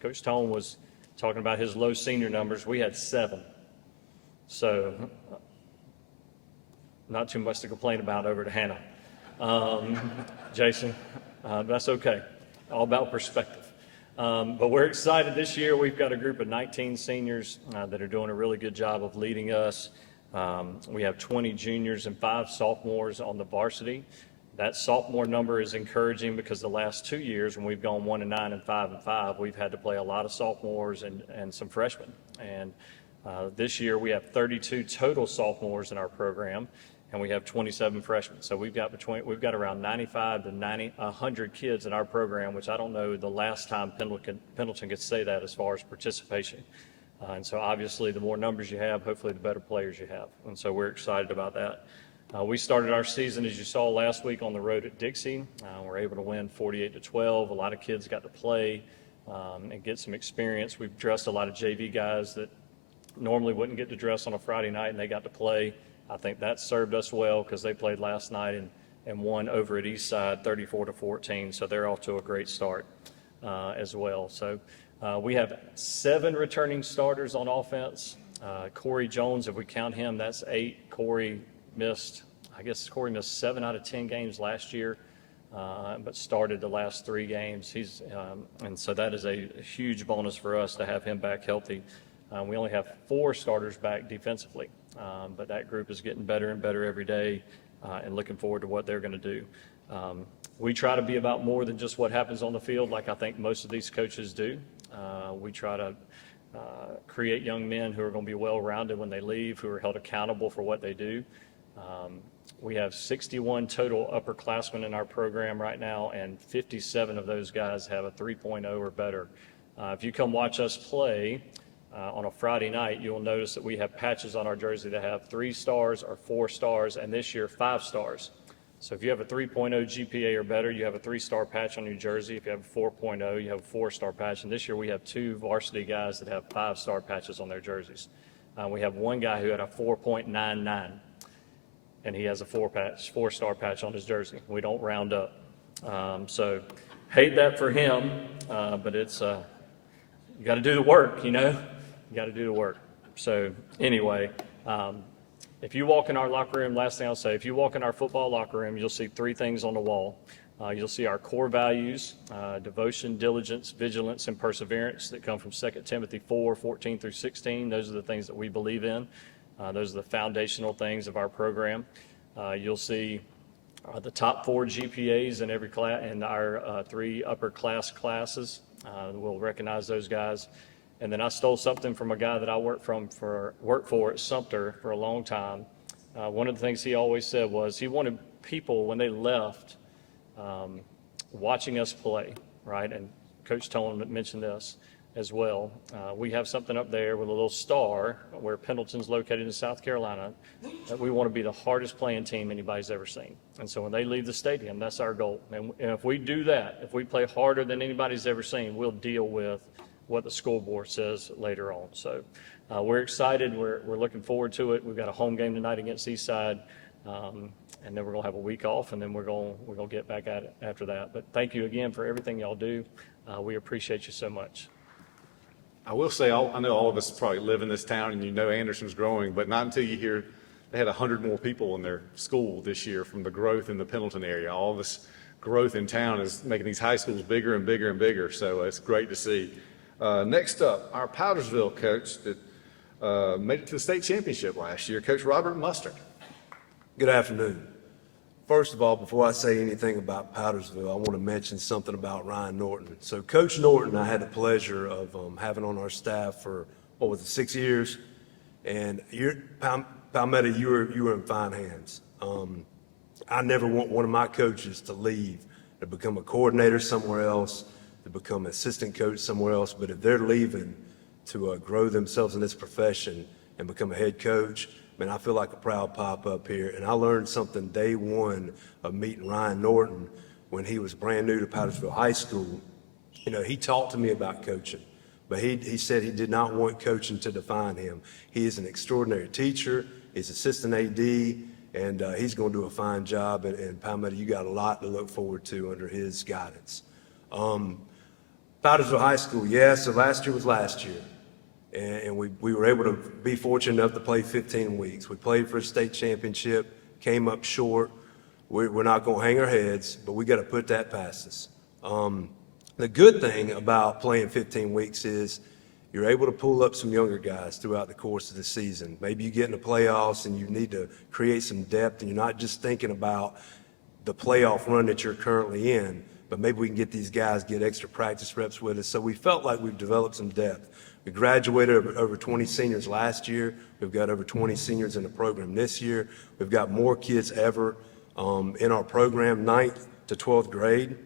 Coach Tone was talking about his low senior numbers. We had 7. So not too much to complain about over to Hannah. Jason, that's okay. All about perspective. But we're excited this year. We've got a group of 19 seniors that are doing a really good job of leading us. We have 20 juniors and 5 sophomores on the varsity. That sophomore number is encouraging because the last 2 years when we've gone 1-9 and 5-5, we've had to play a lot of sophomores and some freshmen. And this year we have 32 total sophomores in our program, and we have 27 freshmen. So we've got around 95 to 100 kids in our program, which I don't know the last time Pendleton could say that as far as participation. And so obviously the more numbers you have, hopefully the better players you have. And so we're excited about that. We started our season, as you saw last week, on the road at Dixie. We're able to win 48-12. A lot of kids got to play and get some experience. We've dressed a lot of JV guys that normally wouldn't get to dress on a Friday night, and they got to play. I think that served us well because they played last night and won over at Eastside 34-14. So they're off to a great start as well. So we have 7 returning starters on offense. Corey Jones, if we count him, that's 8. Corey missed 7 out of 10 games last year, but started the last 3 games. And so that is a huge bonus for us to have him back healthy. We only have 4 starters back defensively, but that group is getting better and better every day, and looking forward to what they're going to do. We try to be about more than just what happens on the field, like I think most of these coaches do. We try to create young men who are going to be well-rounded when they leave, who are held accountable for what they do. We have 61 total upperclassmen in our program right now, and 57 of those guys have a 3.0 or better. If you come watch us play on a Friday night, you'll notice that we have patches on our jersey that have 3 stars or 4 stars, and this year 5 stars. So if you have a 3.0 GPA or better, you have a 3-star patch on your jersey. If you have a 4.0, you have a 4-star patch. And this year we have 2 varsity guys that have 5-star patches on their jerseys. We have one guy who had a 4.99, and he has a 4-star patch on his jersey. We don't round up. So hate that for him, but it's you got to do the work, you know. You got to do the work. So anyway, if you walk in our locker room, last thing I'll say, if you walk in our football locker room, you'll see 3 things on the wall. You'll see our core values, devotion, diligence, vigilance, and perseverance that come from 2 Timothy 4:14 through 16. Those are the things that we believe in. Those are the foundational things of our program. You'll see the top 4 GPAs in every class, in our 3 upper class classes. We'll recognize those guys. And then I stole something from a guy that I worked for at Sumter for a long time. One of the things he always said was he wanted people, when they left, watching us play, right? And Coach Tone mentioned this as well. We have something up there with a little star where Pendleton's located in South Carolina, that we want to be the hardest playing team anybody's ever seen. And so when they leave the stadium, that's our goal. And if we do that, if we play harder than anybody's ever seen, we'll deal with what the scoreboard says later on. So we're excited. We're looking forward to it. We've got a home game tonight against Eastside, and then we're going to have a week off, and then we're going to get back at it after that. But thank you again for everything y'all do. We appreciate you so much. I will say, I know all of us probably live in this town, and you know Anderson's growing, but not until you hear they had 100 more people in their school this year from the growth in the Pendleton area. All this growth in town is making these high schools bigger and bigger and bigger, so it's great to see. Next up, our Powdersville coach that made it to the state championship last year, Coach Robert Mustard. Good afternoon. First of all, before I say anything about Powdersville, I want to mention something about Ryan Norton. So Coach Norton, I had the pleasure of having on our staff for, 6 years? And Palmetto, you were in fine hands. I never want one of my coaches to leave, to become a coordinator somewhere else, to become an assistant coach somewhere else. But if they're leaving to grow themselves in this profession and become a head coach, man, I feel like a proud pop up here. And I learned something day one of meeting Ryan Norton when he was brand new to Powdersville High School. You know, he talked to me about coaching, but he said he did not want coaching to define him. He is an extraordinary teacher. He's assistant AD. and he's going to do a fine job. And Palmetto, you got a lot to look forward to under his guidance. Powdersville High School, yeah, so last year was last year. And we were able to be fortunate enough to play 15 weeks. We played for a state championship, came up short. We're not going to hang our heads, but we got to put that past us. The good thing about playing 15 weeks is you're able to pull up some younger guys throughout the course of the season. Maybe you get in the playoffs and you need to create some depth, and you're not just thinking about the playoff run that you're currently in, but maybe we can get these guys get extra practice reps with us. So we felt like we've developed some depth. We graduated over 20 seniors last year. We've got over 20 seniors in the program this year. We've got more kids ever in our program, 9th to 12th grade.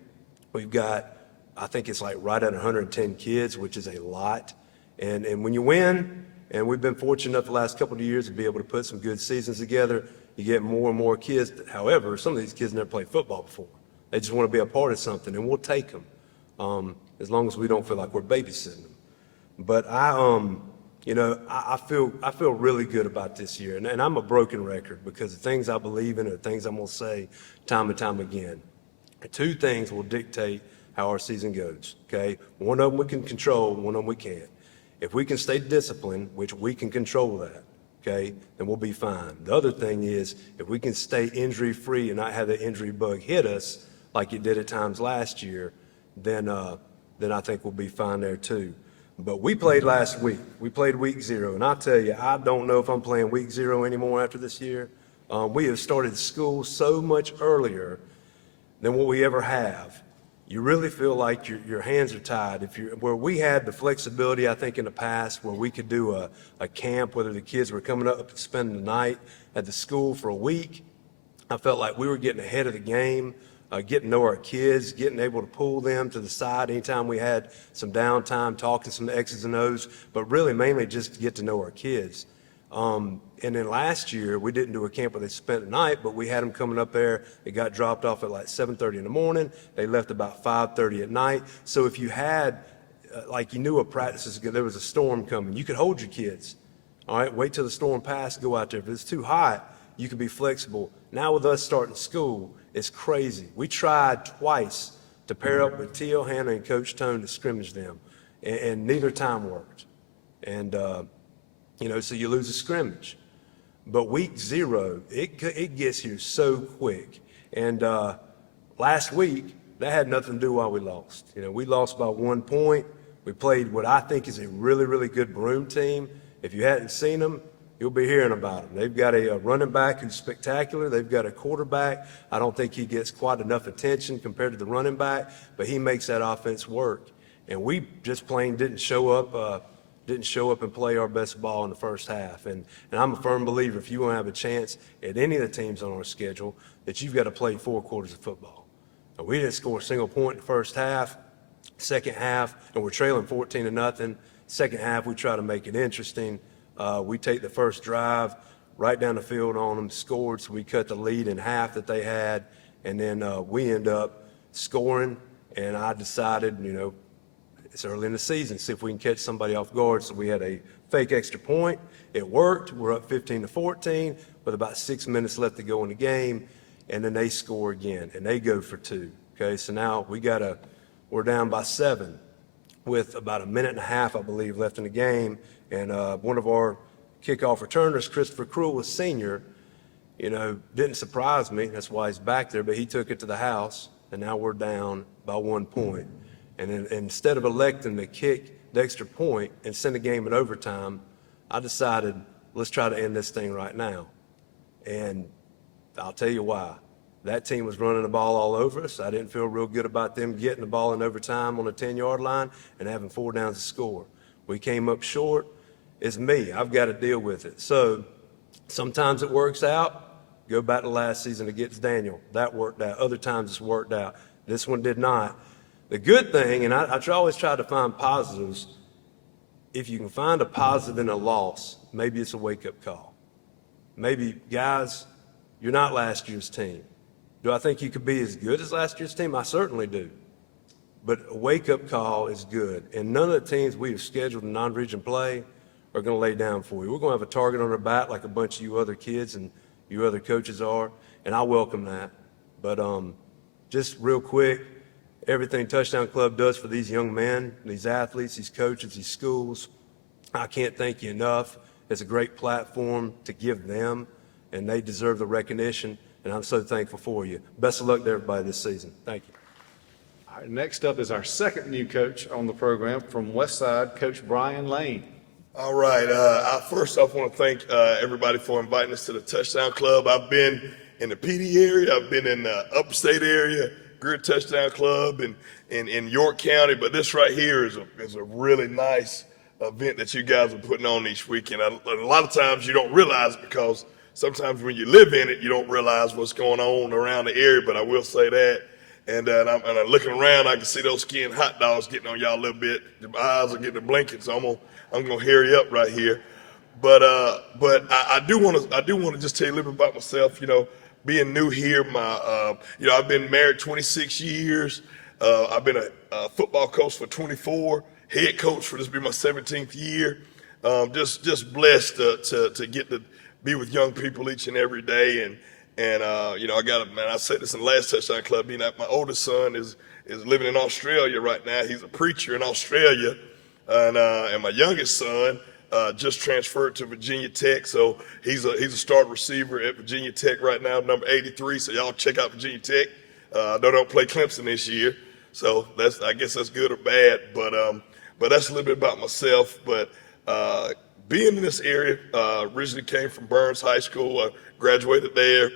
We've got, I think it's like right at 110 kids, which is a lot. And when you win, and we've been fortunate enough the last couple of years to be able to put some good seasons together, you get more and more kids. However, some of these kids never played football before. They just want to be a part of something, and we'll take them as long as we don't feel like we're babysitting them. But I feel really good about this year, and I'm a broken record because the things I believe in are the things I'm going to say time and time again. Two things will dictate how our season goes, okay? One of them we can control, one of them we can't. If we can stay disciplined, which we can control that, okay, then we'll be fine. The other thing is if we can stay injury-free and not have the injury bug hit us like it did at times last year, then I think we'll be fine there too. But we played last week. We played week 0, and I'll tell you, I don't know if I'm playing week 0 anymore after this year. We have started school so much earlier than what we ever have. You really feel like your hands are tied. Where we had the flexibility, I think, in the past, where we could do a camp, whether the kids were coming up and spending the night at the school for a week, I felt like we were getting ahead of the game, getting to know our kids, getting able to pull them to the side anytime we had some downtime, talking some X's and O's, but really mainly just to get to know our kids. And then last year, we didn't do a camp where they spent the night, but we had them coming up there. They got dropped off at like 7:30 in the morning. They left about 5:30 at night. So if you had, like you knew a practice was good, there was a storm coming, you could hold your kids. All right, wait till the storm passed, go out there. If it's too hot, you can be flexible. Now with us starting school, it's crazy. We tried twice to pair up with T.O. Hannah and Coach Tone to scrimmage them, and neither time worked. And, so you lose a scrimmage. But week 0, it gets here so quick. And last week, that had nothing to do why we lost. We lost by 1 point. We played what I think is a really, really good Broome team. If you hadn't seen them, you'll be hearing about them. They've got a running back who's spectacular. They've got a quarterback. I don't think he gets quite enough attention compared to the running back, but he makes that offense work. And we just plain didn't show up and play our best ball in the first half. And I'm a firm believer if you want to have a chance at any of the teams on our schedule that you've got to play 4 quarters of football. And we didn't score a single point in the first half. Second half, and we're trailing 14-0. Second half, we try to make it interesting. We take the first drive right down the field on them, scored, so we cut the lead in half that they had, and then we end up scoring, and I decided, it's early in the season, see if we can catch somebody off guard, so we had a fake extra point. It worked. We're up 15-14 with about 6 minutes left to go in the game, and then they score again, and they go for 2. Okay, so now we're down by 7 with about 1.5 minutes, I believe, left in the game. And one of our kickoff returners, Christopher Cruel, a senior, didn't surprise me. That's why he's back there. But he took it to the house, and now we're down by 1 point. And then, instead of electing to kick the extra point and send the game in overtime, I decided, let's try to end this thing right now. And I'll tell you why. That team was running the ball all over us. I didn't feel real good about them getting the ball in overtime on the 10-yard line and having 4 downs to score. We came up short. It's me. I've got to deal with it. So sometimes it works out. Go back to last season against Daniel. That worked out. Other times it's worked out. This one did not. The good thing, and I always try to find positives, if you can find a positive in a loss, maybe it's a wake-up call. Maybe, guys, you're not last year's team. Do I think you could be as good as last year's team? I certainly do. But a wake-up call is good. And none of the teams we have scheduled in non-region play are going to lay down for you. We're going to have a target on our back like a bunch of you other kids, and you other coaches are, and I welcome that. But just real quick, everything Touchdown Club does for these young men, these athletes, these coaches, these schools, I can't thank you enough. It's a great platform to give them, and they deserve the recognition, and I'm so thankful for you. Best of luck to everybody this season. Thank you. All right, next up is our second new coach on the program from Westside, Coach Brian Lane. All right. First off, I want to thank everybody for inviting us to the Touchdown Club. I've been in the PD area. I've been in the upstate area, Greer Touchdown Club, and in York County. But this right here is a really nice event that you guys are putting on each weekend. A lot of times you don't realize it because sometimes when you live in it, you don't realize what's going on around the area. But I will say that. And I'm looking around, I can see those skinned hot dogs getting on y'all a little bit. My eyes are getting blinking, so I'm gonna hurry up right here. But I do want to just tell you a little bit about myself. You know, being new here, I've been married 26 years. I've been a football coach for 24, head coach for this will be my 17th year. Just blessed to get to be with young people each and every day. And I said this in the last Touchdown Club. My oldest son is living in Australia right now. He's a preacher in Australia, and my youngest son just transferred to Virginia Tech. So he's a start receiver at Virginia Tech right now, number 83. So y'all check out Virginia Tech. I know they don't play Clemson this year, so I guess that's good or bad. But that's a little bit about myself. But being in this area, originally came from Burns High School. I graduated there,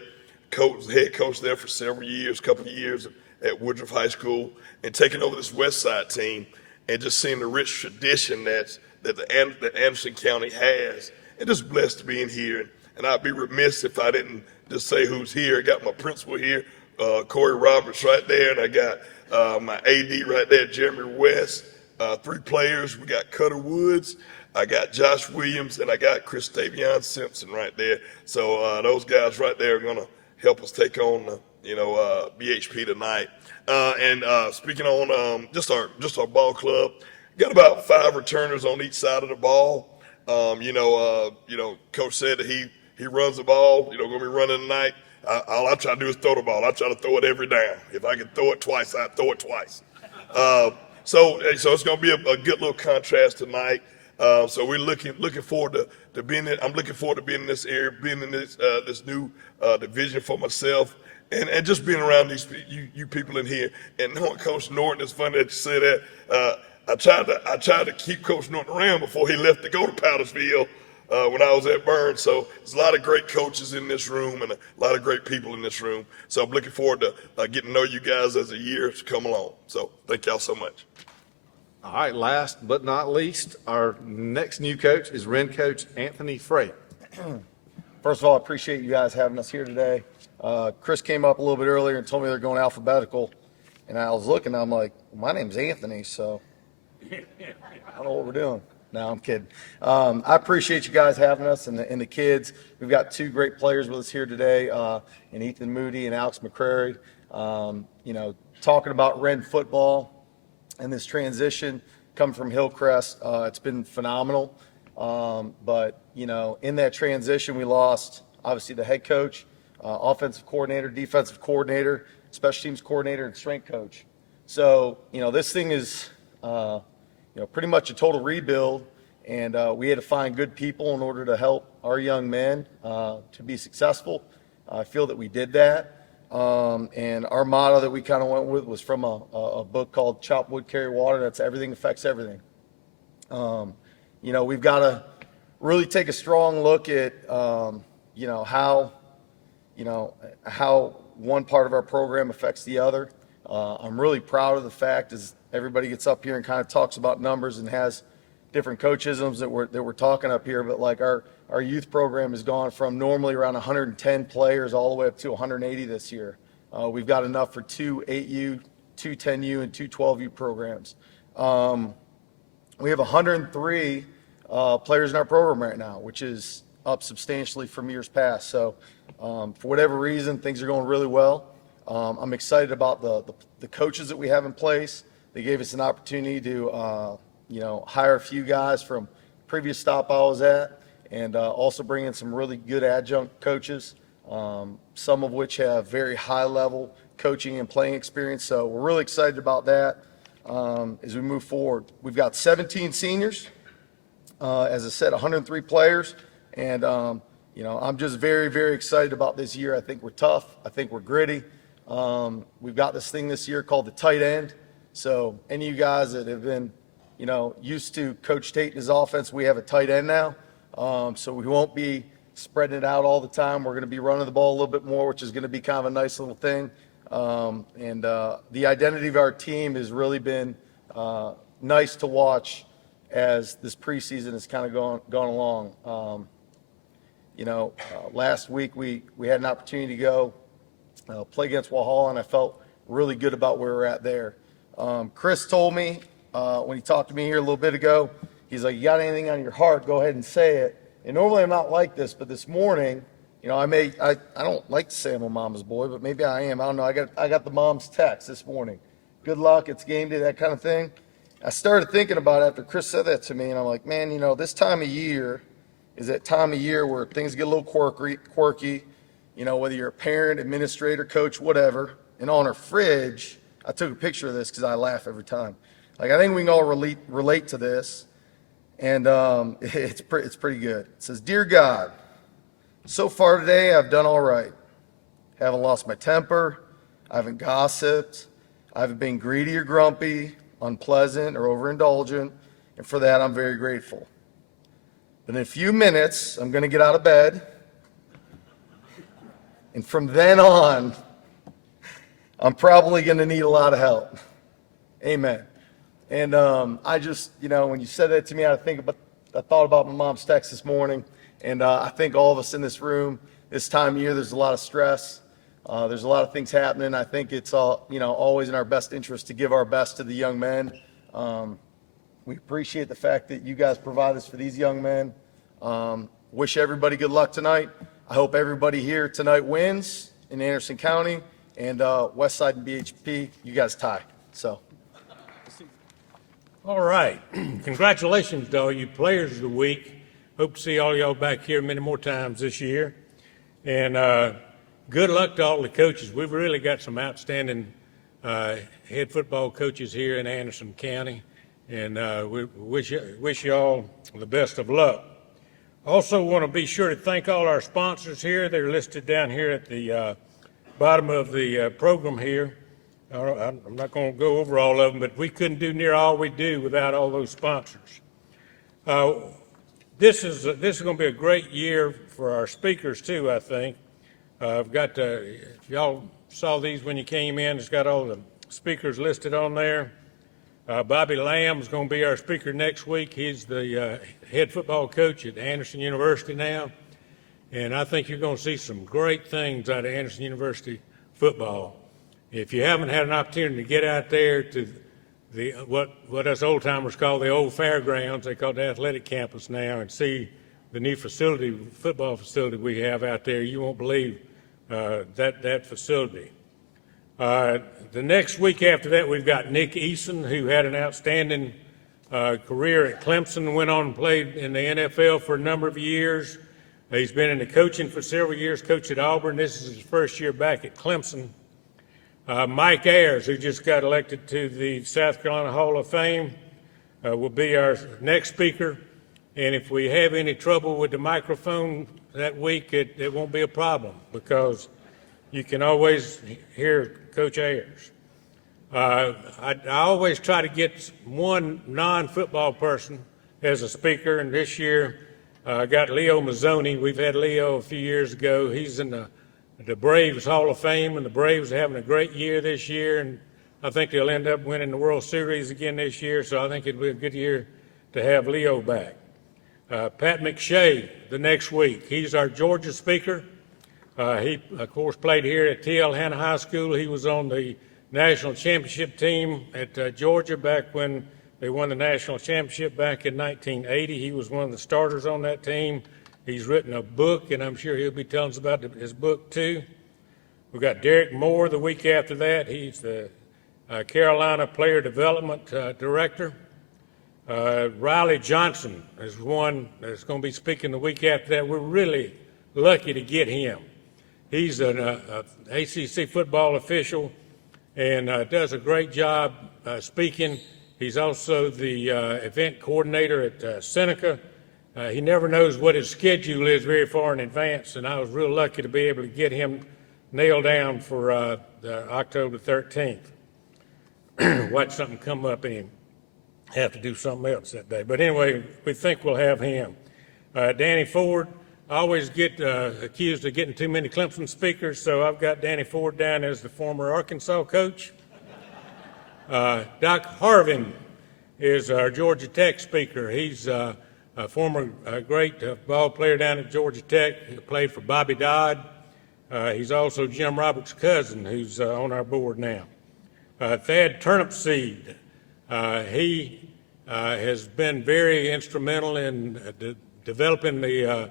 head coach there for several years, couple of years at Woodruff High School, and taking over this West Side team and just seeing the rich tradition that Anderson County has, and just blessed to be in here. And I'd be remiss if I didn't just say who's here. I got my principal here, Corey Roberts right there, and I got my AD right there, Jeremy West, 3 players. We got Cutter Woods, I got Josh Williams, and I got Christavion Simpson right there. So those guys right there are going to help us take on, BHP tonight. And speaking on just our ball club, got about 5 returners on each side of the ball. Coach said that he runs the ball. Going to be running tonight. All I try to do is throw the ball. I try to throw it every down. If I can throw it twice, I throw it twice. So it's going to be a good little contrast tonight. So we're looking forward to being in. I'm looking forward to being in this area, being in this new division for myself, and just being around you people in here. And knowing Coach Norton, it's funny that you say that. I tried to keep Coach Norton around before he left to go to Powdersville when I was at Burns. So there's a lot of great coaches in this room and a lot of great people in this room. So I'm looking forward to getting to know you guys as the years come along. So thank y'all so much. All right, last but not least, our next new coach is Ren coach Anthony Frey. First of all, I appreciate you guys having us here today. Chris came up a little bit earlier and told me they're going alphabetical, and I was looking, I'm like, my name's Anthony, so I don't know what we're doing. No, I'm kidding. I appreciate you guys having us and the kids. We've got 2 great players with us here today, and Ethan Moody and Alex McCrary. Talking about Ren football and this transition coming from Hillcrest, it's been phenomenal. But in that transition, we lost obviously the head coach, offensive coordinator, defensive coordinator, special teams coordinator, and strength coach. So this thing is pretty much a total rebuild, and we had to find good people in order to help our young men to be successful. I feel that we did that. And our motto that we kind of went with was from a book called Chop Wood, Carry Water. That's everything affects everything. We've got to really take a strong look at, how one part of our program affects the other. I'm really proud of the fact as everybody gets up here and kind of talks about numbers and has different coachisms that we're talking up here, but like our youth program has gone from normally around 110 players all the way up to 180 this year. We've got enough for 2 8U, 2 10U, and 2 12U programs. We have 103 players in our program right now, which is up substantially from years past. So for whatever reason, things are going really well. I'm excited about the coaches that we have in place. They gave us an opportunity to hire a few guys from previous stop I was at, and also bring in some really good adjunct coaches. some of which have very high-level coaching and playing experience. So we're really excited about that as we move forward. We've got 17 seniors, as I said, 103 players, and I'm just very, very excited about this year. I think we're tough. I think we're gritty. We've got this thing this year called the tight end. So any of you guys that have been, used to Coach Tate and his offense, we have a tight end now. So we won't be spreading it out all the time. We're going to be running the ball a little bit more, which is going to be kind of a nice little thing. And the identity of our team has really been nice to watch as this preseason has kind of gone along. Last week we had an opportunity to go play against Walhalla, and I felt really good about where we're at there. Chris told me when he talked to me here a little bit ago, he's like, "You got anything on your heart, go ahead and say it." And normally I'm not like this, but this morning, I don't like to say I'm a mama's boy, but maybe I am. I don't know. I got the mom's text this morning. Good luck, it's game day, that kind of thing. I started thinking about it after Chris said that to me, and I'm like, man, this time of year is that time of year where things get a little quirky, whether you're a parent, administrator, coach, whatever. And on our fridge, I took a picture of this because I laugh every time. Like, I think we can all relate to this. And it's pretty good. It says, "Dear God, so far today I've done all right. Haven't lost my temper. I haven't gossiped. I haven't been greedy or grumpy, unpleasant or overindulgent. And for that I'm very grateful. But in a few minutes I'm going to get out of bed. And from then on, I'm probably going to need a lot of help. Amen." And I just, when you said that to me, I thought about my mom's text this morning, and I think all of us in this room, this time of year, there's a lot of stress. There's a lot of things happening. I think it's always in our best interest to give our best to the young men. We appreciate the fact that you guys provide this for these young men. Wish everybody good luck tonight. I hope everybody here tonight wins in Anderson County, and Westside and BHP, you guys tie. So. All right. Congratulations to all you players of the week. Hope to see all y'all back here many more times this year. And good luck to all the coaches. We've really got some outstanding head football coaches here in Anderson County. And we wish you all the best of luck. Also want to be sure to thank all our sponsors here. They're listed down here at the bottom of the program here. I'm not going to go over all of them, but we couldn't do near all we do without all those sponsors. This is going to be a great year for our speakers too, I think. I've got if y'all saw these when you came in, it's got all the speakers listed on there. Bobby Lamb is going to be our speaker next week. He's the head football coach at Anderson University now, and I think you're going to see some great things out of Anderson University football. If you haven't had an opportunity to get out there to what us old timers call the old fairgrounds, they call it the athletic campus now, and see the new football facility we have out there, you won't believe that facility. The next week after that, we've got Nick Eason, who had an outstanding career at Clemson, went on and played in the NFL for a number of years. He's been in the coaching for several years, coached at Auburn. This is his first year back at Clemson. Mike Ayers, who just got elected to the South Carolina Hall of Fame, will be our next speaker. And if we have any trouble with the microphone that week, it won't be a problem because you can always hear Coach Ayers. I always try to get one non-football person as a speaker, and this year I got Leo Mazzoni. We've had Leo a few years ago. He's in the Braves Hall of Fame, and the Braves are having a great year this year, and I think they'll end up winning the World Series again this year, so I think it'll be a good year to have Leo back. Pat McShay the next week. He's our Georgia speaker. He, of course, played here at T.L. Hanna High School. He was on the national championship team at Georgia back when they won the national championship back in 1980. He was one of the starters on that team. He's written a book, and I'm sure he'll be telling us about his book, too. We've got Derek Moore the week after that. He's the Carolina Player Development Director. Riley Johnson is one that's going to be speaking the week after that. We're really lucky to get him. He's an ACC football official and does a great job speaking. He's also the event coordinator at Seneca. He never knows what his schedule is very far in advance, and I was real lucky to be able to get him nailed down for October 13th. Watch something come up and he have to do something else that day. But anyway, we think we'll have him. Danny Ford, I always get accused of getting too many Clemson speakers, so I've got Danny Ford down as the former Arkansas coach. Doc Harvin is our Georgia Tech speaker. He's a former great ball player down at Georgia Tech. He played for Bobby Dodd. He's also Jim Roberts' cousin, who's on our board now. Thad Turnipseed, he has been very instrumental in developing the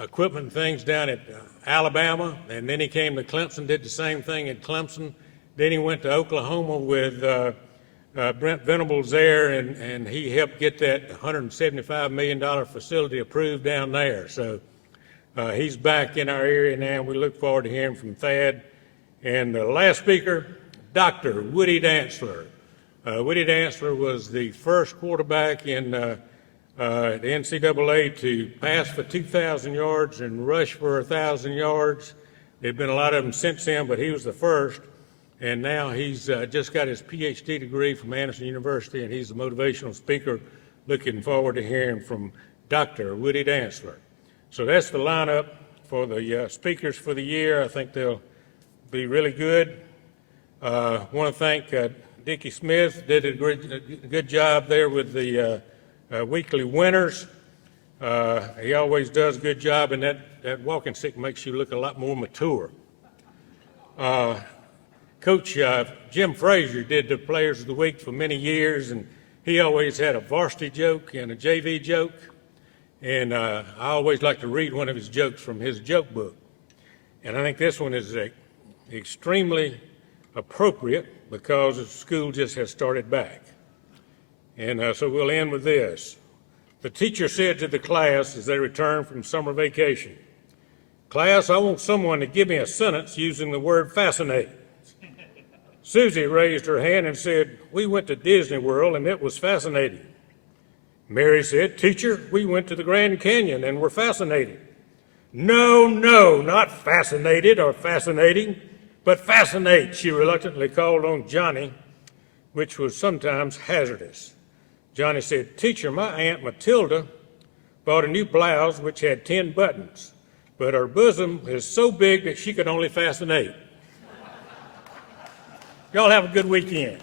equipment and things down at Alabama, and then he came to Clemson, did the same thing at Clemson. Then he went to Oklahoma with Brent Venables there, and he helped get that $175 million facility approved down there. So he's back in our area now. We look forward to hearing from Thad. And the last speaker, Dr. Woody Dantzler. Woody Dantzler was the first quarterback in the NCAA to pass for 2,000 yards and rush for 1,000 yards. There have been a lot of them since then, but he was the first. And now he's just got his PhD degree from Anderson University, and he's a motivational speaker. Looking forward to hearing from Dr. Woody Dantzler. So that's the lineup for the speakers for the year. I think they'll be really good. I want to thank Dickie Smith, did a good job there with the weekly winners. He always does a good job, and that walking stick makes you look a lot more mature. Coach Jim Frazier did the Players of the Week for many years, and he always had a varsity joke and a JV joke. And I always like to read one of his jokes from his joke book. And I think this one is extremely appropriate because the school just has started back. And so we'll end with this. The teacher said to the class as they returned from summer vacation, "Class, I want someone to give me a sentence using the word fascinate." Susie raised her hand and said, "We went to Disney World and it was fascinating." Mary said, "Teacher, we went to the Grand Canyon and were fascinated." "No, not fascinated or fascinating, but fascinate," she reluctantly called on Johnny, which was sometimes hazardous. Johnny said, "Teacher, my Aunt Matilda bought a new blouse which had 10 buttons, but her bosom is so big that she could only fascinate." Y'all have a good weekend.